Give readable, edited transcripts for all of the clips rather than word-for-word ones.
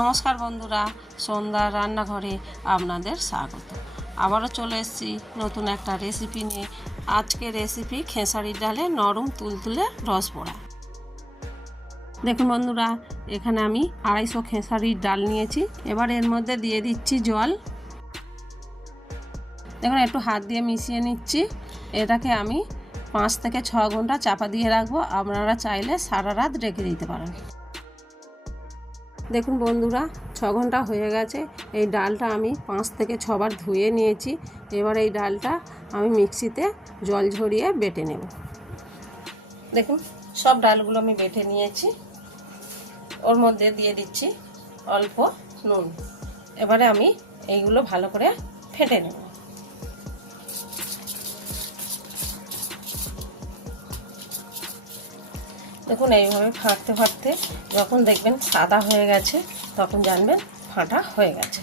নমস্কার বন্ধুরা, সন্ধ্যার রান্নাঘরে আপনাদের স্বাগত। আবারও চলে এসেছি নতুন একটা রেসিপি নিয়ে। আজকের রেসিপি খেসারির ডালে নরম তুলতুলে রস বড়া। দেখুন বন্ধুরা, এখানে আমি 250 খেসারির ডাল নিয়েছি। এবার এর মধ্যে দিয়ে দিচ্ছি জল। দেখুন একটু হাত দিয়ে মিশিয়ে নিচ্ছি। এটাকে আমি 5 থেকে 6 ঘন্টা চাপা দিয়ে রাখবো। আপনারা চাইলে সারা রাত রেখে দিতে পারেন। দেখুন বন্ধুরা, 6 ঘন্টা হয়ে গেছে। এই ডালটা আমি 5 থেকে 6 বার ধুয়ে নিয়েছি। এবার এই ডালটা আমি মিক্সিতে জল ঝরিয়ে বেটে নেব। দেখুন সব ডালগুলো আমি বেটে নিয়েছি। ওর মধ্যে দিয়ে দিচ্ছি অল্প নুন। এবারে আমি এইগুলো ভালো করে ফেটে নেব। দেখুন এইভাবে ফাটতে ফাটতে যখন দেখবেন সাদা হয়ে গেছে তখন জানবেন ফাটা হয়ে গেছে।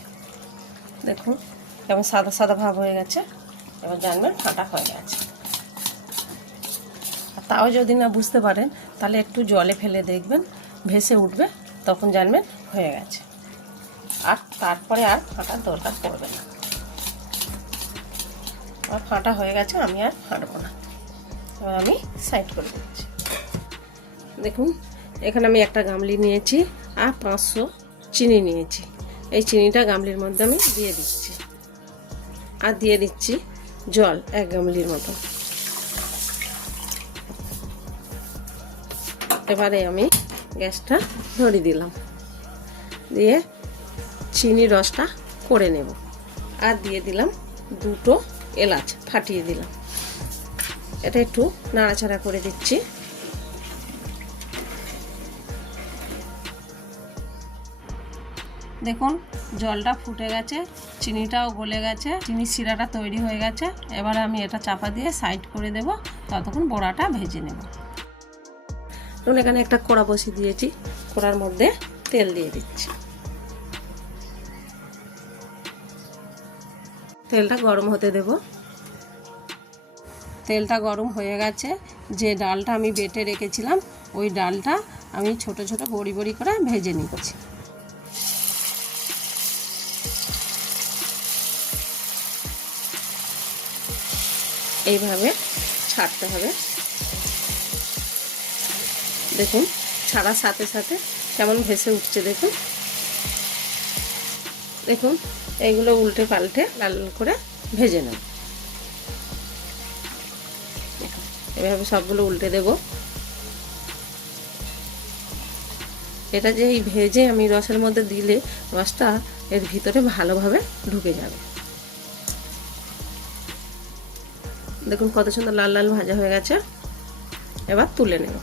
দেখুন কেমন সাদা সাদা ভাব হয়ে গেছে, এবার জানবেন ফাটা হয়ে গেছে। আর তাও যদি না বুঝতে পারেন তাহলে একটু জলে ফেলে দেখবেন, ভেসে উঠবে, তখন জানবেন হয়ে গেছে। আর তারপরে আর ফাটার দরকার পড়বে না। আর ফাটা হয়ে গেছে, আমি আর ফাটবো না। এবার আমি সাইড করে দিচ্ছি। দেখুন এখানে আমি একটা গামলি নিয়েছি আর 500 চিনি নিয়েছি। এই চিনিটা গামলির মধ্যে আমি দিয়ে দিচ্ছি। আর দিয়ে দিচ্ছি জল 1 গামলির মতো। এবারে আমি গ্যাসটা ধরিয়ে দিলাম, দিয়ে চিনির রসটা করে নেব। আর দিয়ে দিলাম 2টো এলাচ ফাটিয়ে দিলাম। এটা একটু নাড়াচাড়া করে দিচ্ছি। দেখুন জলটা ফুটে গেছে, চিনিটাও গলে গেছে, চিনির শিরাটা তৈরি হয়ে গেছে। এবার আমি এটা চাপা দিয়ে সাইড করে দেব, ততক্ষণ বড়াটা ভেজে নেব। ধরুন এখানে একটা কড়া বসিয়ে দিয়েছি, কড়ার মধ্যে তেল দিয়ে দিচ্ছি। তেলটা গরম হতে দেব। তেলটা গরম হয়ে গেছে। যে ডালটা আমি বেটে রেখেছিলাম ওই ডালটা আমি ছোট ছোট বড়ি বড়ি করে ভেজে নিচ্ছি। এইভাবে ছাড়তে হবে। দেখুন ছাড়ার সাথে সাথে কেমন ভেসে উঠছে। দেখুন দেখুন এইগুলো উল্টে পাল্টে লাল করে ভেজে নেব। এভাবে সবগুলো উল্টে দেব। এটা যে এই ভেজে আমি রসের মধ্যে দিলে রসটা এর ভিতরে ভালোভাবে ঢুকে যাবে। দেখুন কত সুন্দর লাল লাল ভাজা হয়ে গেছে। এবার তুলে নেব।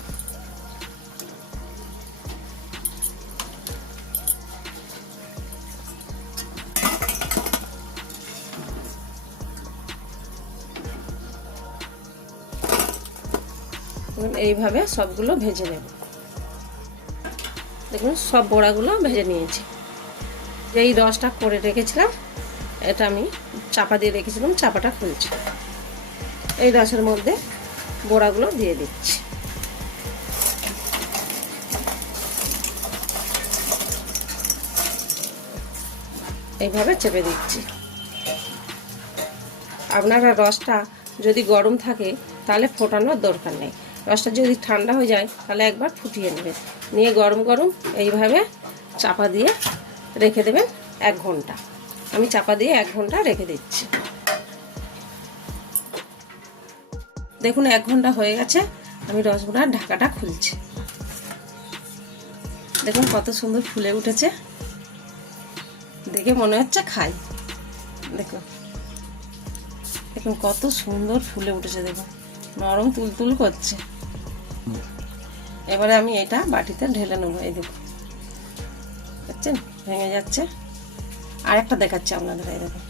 এইভাবে সবগুলো ভেজে নেব। দেখুন সব বড়াগুলো ভেজে নিয়েছি। এই রসটা করে রেখেছিলাম, এটা আমি চাপা দিয়ে রেখেছিলাম, চাপাটা খুলছি। এই রসের মধ্যে বড়াগুলো দিয়ে দিচ্ছি। এইভাবে চেপে দিচ্ছি। আপনারা রসটা যদি গরম থাকে তাহলে ফোটানোর দরকার নেই। রসটা যদি ঠান্ডা হয়ে যায় তাহলে একবার ফুটিয়ে নেবেন, নিয়ে গরম গরম এইভাবে চাপা দিয়ে রেখে দেবেন 1 ঘন্টা। আমি চাপা দিয়ে 1 ঘন্টা রেখে দিচ্ছি। দেখুন 1 ঘন্টা হয়ে গেছে। আমি রসগোল্লার ঢাকাটা খুলছি। দেখুন কত সুন্দর ফুলে উঠেছে, দেখে মনে হচ্ছে খাই। দেখুন দেখুন কত সুন্দর ফুলে উঠেছে। দেখুন নরম তুলতুল করছে। এবারে আমি এটা বাটিতে ঢেলে নেবো। এই দেখুন দেখছেন ভেঙে যাচ্ছে। আর একটা দেখাচ্ছি আপনাদের। এই দেখুন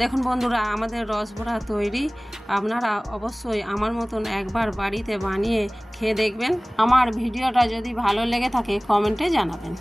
দেখুন বন্ধুরা, আমাদের রসবড়া তৈরি। আপনারা অবশ্যই আমার মতন একবার বাড়িতে বানিয়ে খেয়ে দেখবেন। আমার ভিডিওটা যদি ভালো লেগে থাকে কমেন্টে জানাবেন।